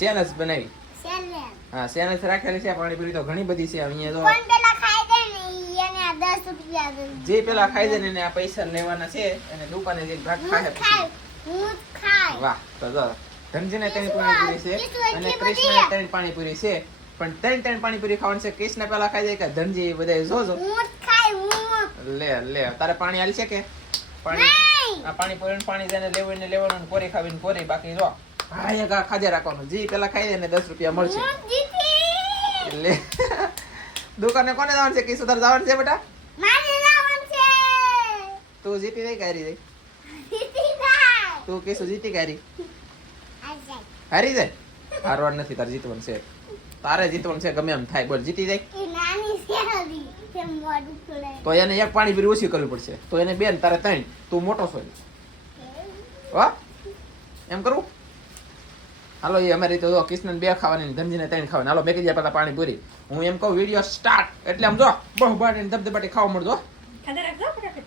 Challenge બનાવી. Challenge. હા challenge રાખેલી છે પાણીપુરી તો ઘણી બધી છે અહીંયા તો. કોણ પેલા ખાઈ દે ને એને 10 રૂપિયા દે. જે પેલા ખાઈ જાય ને એને આ પૈસા લેવાના છે અને દુકાને જઈને ભાગ ખાય પછી. હું ખાય. વાહ તો જો ધનજીને 3 પાણીપુરી છે અને કૃષ્ણને 3 પાણીપુરી છે પણ 3 પાણીપુરી ખાવાની છે. કૃષ્ણ પેલા ખાઈ જાય કે ધનજી બધાય જોજો. હું ખાય હું. લે તારે પાણી આલી છે કે પાણી આ પાણીપુરી પાણી જઈને લેવાનું કોરી ખાવીને કોરી બાકી જો ભાઈ ગા ખાજે રાખવાનું. જી પેલા ખાઈ દે ને 10 રૂપિયા મળશે. લે દુકાને કોને જવાનું છે? કિશોર જવાનું છે બેટા? મારે જવાનું છે. તું જીતી ગઈ હારી ગઈ? જીતી જાય. તું કિશોર જીતી ગઈ આજાય. હારી જાય? હારવાનું નથી, તારે જીતવાનું છે. તારે જીતવાનું છે ગમે એમ થાય. બોલ જીતી જાય? એ નાની શેરી કે મોડું ખોલે. તો એને એક પાણીપુરી ઓછી કરવી પડશે. તો એને 2 તારે 3. તું મોટો છો. હો એમ કરું? હાલો એ અમારી તો જો કિશનને 2 ખાવાની ધનજીને 3 ખાવાની. હાલો મેકી જાય પેલા પાણીપુરી. હું એમ કહું વિડિયો સ્ટાર્ટ એટલે આમ જો બહુ બાટીને ધબધબાટી ખાવા મળજો. ખાધા રાખજો ફટાફટ.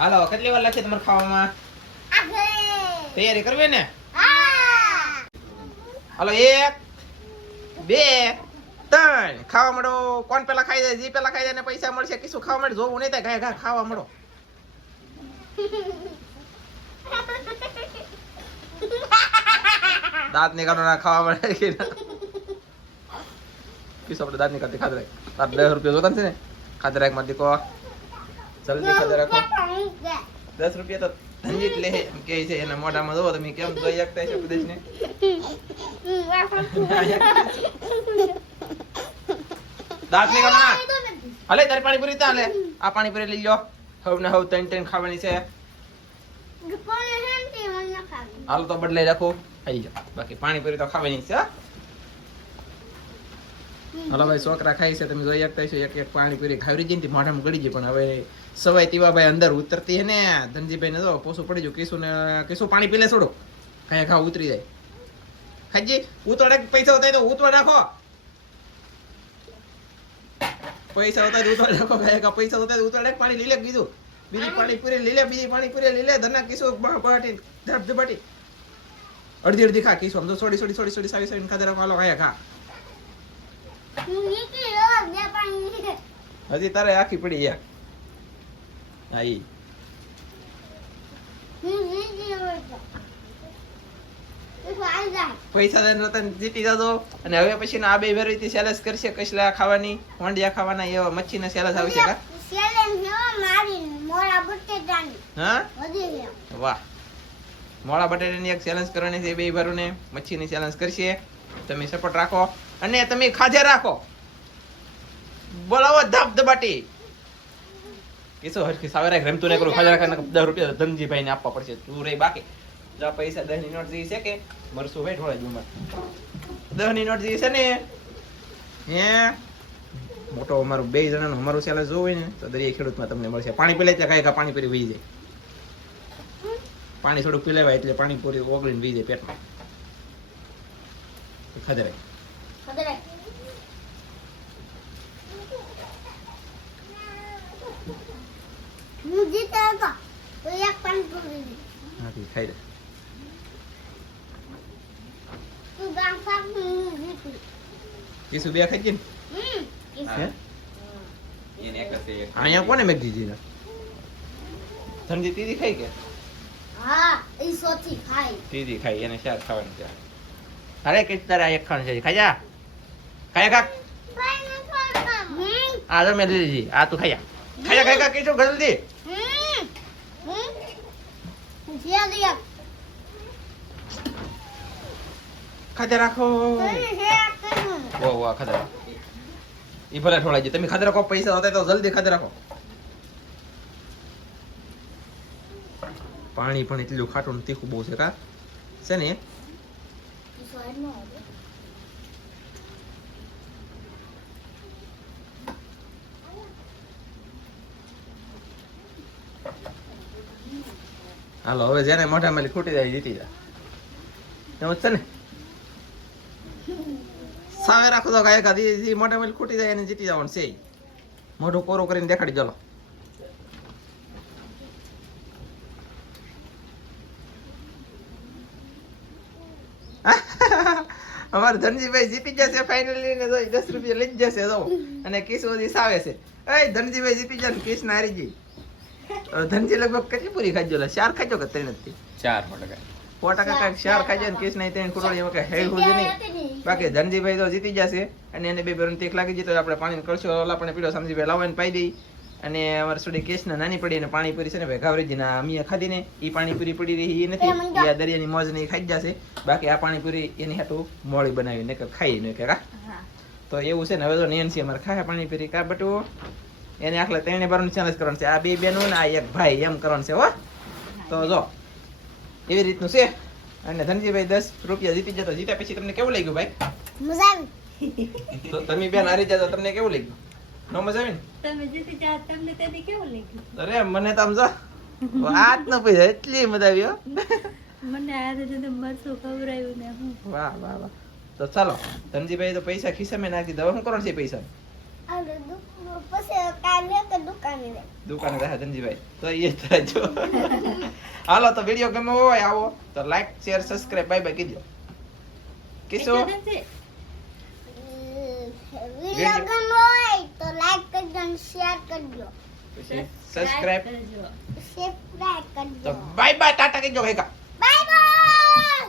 હાલો કેટલી વાર લાગશે તમારે ખાવામાં? આગળ. તૈયારી કરવી ને? હા. હાલો 1 2 3 ખાવા મળો. કોણ પેલા ખાઈ જાય? જી પેલા ખાઈ જાય ને પૈસા મળશે. કિશું ખાવા મળે જોવું નહીં થાય. ઘા ખાવા મળો. દાંત નીકાળો ના ખાવા મળે કે કિશું આપણે દાંત નીકાળતી ખાધે રાખ. તાર 10 રૂપિયા જોતા છે ને? ખાધે રાખ મારી દીકો જલ્દી ખાધે રાખો. 10 રૂપિયા તો ધનજી જ લે એમ કે છે. એના મોઢામાં જોવો તમે કેમ જોઈ શકતા છો પ્રદેશને. દાંત નીકાળો ના. હાલે તારી પાણીપુરી તા લે. આ પાણીપુરી લઈ લો. હવે ને હવે 3 ખાવાની છે. હાલો તો બદલાઈ રાખો. આવી જાઓ. બાકી પાણીપુરી તો ખાવાની છે. હાલો ભાઈ છોકરા ખાઈ છે તમે જોઈ શકતા છો. એક પાણીપુરી ખાવરી જઈને મોઢામાં ગળી ગઈ પણ હવે સવાય તીવાભાઈ અંદર ઉતરતી હે ને. ધનજીભાઈ ને જો પોસું પડી ગયું. કિશુ પાણી પી લે છોડો. ખા ઉતરી જાય. ખાજી ઉતવાડે પૈસા હોતા તો ઉતવાડ રાખો. પૈસા હોતા તો ઉતવાડ રાખો. ખા પૈસા હોતા તો ઉતવાડે પાણી લઈ લે. કીધું બીજી પાણીપુરી લઈ લે. બીજી પાણીપુરી લઈ લે. ધના કિશુ પાટી ધબધબાટી અડધી ખા. કિશુ આમ તો સોડી સારી ખાધે રાખો. હાલો ખા. હજી તારે આખી પડી યાર. હા ઈ પૈસા દઈને રતન જીતી જજો. અને હવે પછી આ 2 વેરાયટી સેલેસ કરશે. કસલા ખાવાની, વંડિયા ખાવાના, એવા મચ્છીના સેલેસ આવશે કા? હા વાહ. મોળા બટેટાની એક ચેલેન્જ કરવાની છે. 2 ભારુને મચ્છીની ચેલેન્જ કરશે. તમે સપોર્ટ રાખો અને તમે ખાજે રાખો. બોલાવો ધબધબાટી. કિશો હરખી સાવરા રમતું ને કરું. ખાજે રાખે 10 રૂપિયા ધનજીભાઈ ને આપવા પડશે. તું રે બાકી જો પૈસા 10 ની નોટ જેવી છે કે મરસું ભાઈ ઢોળાઈ દઉં. 10 ની નોટ જેવી છે ને હે મોટો અમારું 2 જણાનું અમારું ચેલેન્જ જોવું હોય ને તો દરિયા ખેડૂતમાં તમને મળશે. પાણી પી લે ત્યાં કાંઈ પાણી પૂરી વહી જાય. પાણી થોડુંક પી લેવાય એટલે પાણી પૂરી ઓગળીને વહી જાય પેટમાં. ખદરે ખાઈ લે. કિશુ 2 ખાઈ ગઈ ને? અહીંયા કોને મેં દીધી? ધનજી તીધી ખાઈ કે? તીધી ખાઈ. એને શાક ખાવાનું છે. અરે કઈ તારે એક ખાવાનું છે. ખાઈ જા. ખાયા ખા. આ તો મેં લીધી. આ તું ખાયા. ખાયા કીધું જલ્દી. ખાધે રાખો. વાહ ખાધે રાખો. ઈ ભલે ઠોળાઈ જાય. તમે ખાધે રાખો. પૈસા હોતા તો જલ્દી ખાધે રાખો. પાણી પણ એટલું ખાટું તીખું બહુ છે કા છે ને? હાલો હવે જેને મોઢા માલી ખૂટી જાય જીતી જાય. એમ જ છે ને? સાવે રાખો તો ગાય કાધી મોઢા માલી ખૂટી જાય એને જીતી જવાનું છે. મોઢું કોરું કરીને દેખાડી ચાલો. અમારે ધનજીભાઈ જીતી જશે ફાઇનલી ને જો 10 રૂપિયા લઈ જ જશે જો અને કિસ ઓદી સાવે છે એ ધનજીભાઈ જીતી જાય ને કિસ ના હારી ગઈ ધનજી લગભગ કેટલી પૂરી ખાઈ ગયો 4 ખાઈ ગયો કે 3 નથી 4% કાંઈક 4 ખાઈ જાય ને કિસ નહીં 3 કરોડ એમાં કઈ હેડ હોજો નહીં બાકી ધનજીભાઈ તો જીતી જશે અને એને બે બેરન તીખ લાગી જતો આપણે પાણી કળશો ઓલા પણ પીડો સમજીભાઈ લાવવાને પાઈ દઈ અને અમારે થોડી કેસ ને નાની પડી અને પાણીપુરી છે ને ભાઈ ઘાવરેજી ના અમીએ ખાધી ને ઈ પાણીપુરી પડી રહી એ નથી એ આ દરિયાની મોજ ને ઈ ખાઈ જ જશે બાકી આ પાણીપુરી એની હાટું મોળી બનાવી ને કે ખાઈ ને કે કા તો એવું છે ને હવે તો નેન્સી અમારે ખાય પાણીપુરી કા બટુ એને આખલા ત્રણે બારનું ચેલેન્જ કરવાનું છે આ બે બેનું ને આ એક ભાઈ એમ કરવાનું છે હો તો જો એવી રીતનું છે અને ધનજીભાઈ 10 રૂપિયા જીતી જતો જીત્યા પછી તમને કેવું લાગ્યું ભાઈ મજા આવી તો તમે બેન હારી જતા તમને કેવું લાગ્યું નો મજા આવી ને તમે જીતી જા તમને તેને કેવું લાગ્યું અરે મને તો સમજો વાત ન પડી એટલી મજા આવી હો મને આજે તો મરસું ખવડાવ્યું ને હું વાહ વાહ વાહ તો ચાલો ધનજીભાઈ તો પૈસા ખિસ્સામાં નાખી દવા શું કરવાનું છે પૈસા અને પછી કાલે કે દુકાને રહે ધનજીભાઈ તો એ થાય હાલો તો વિડીયો ગમે હોય આવો તો like share subscribe bye bye કીજો કિસો વિડિયો ગમ્યો હોય તો લાઈક કરજો અને શેર કરજો પછી સબસ્ક્રાઇબ કરજો સબસ્ક્રાઇબ તો કરજો બાય બાય ટાટા કીજો ભાઈ બાય બાય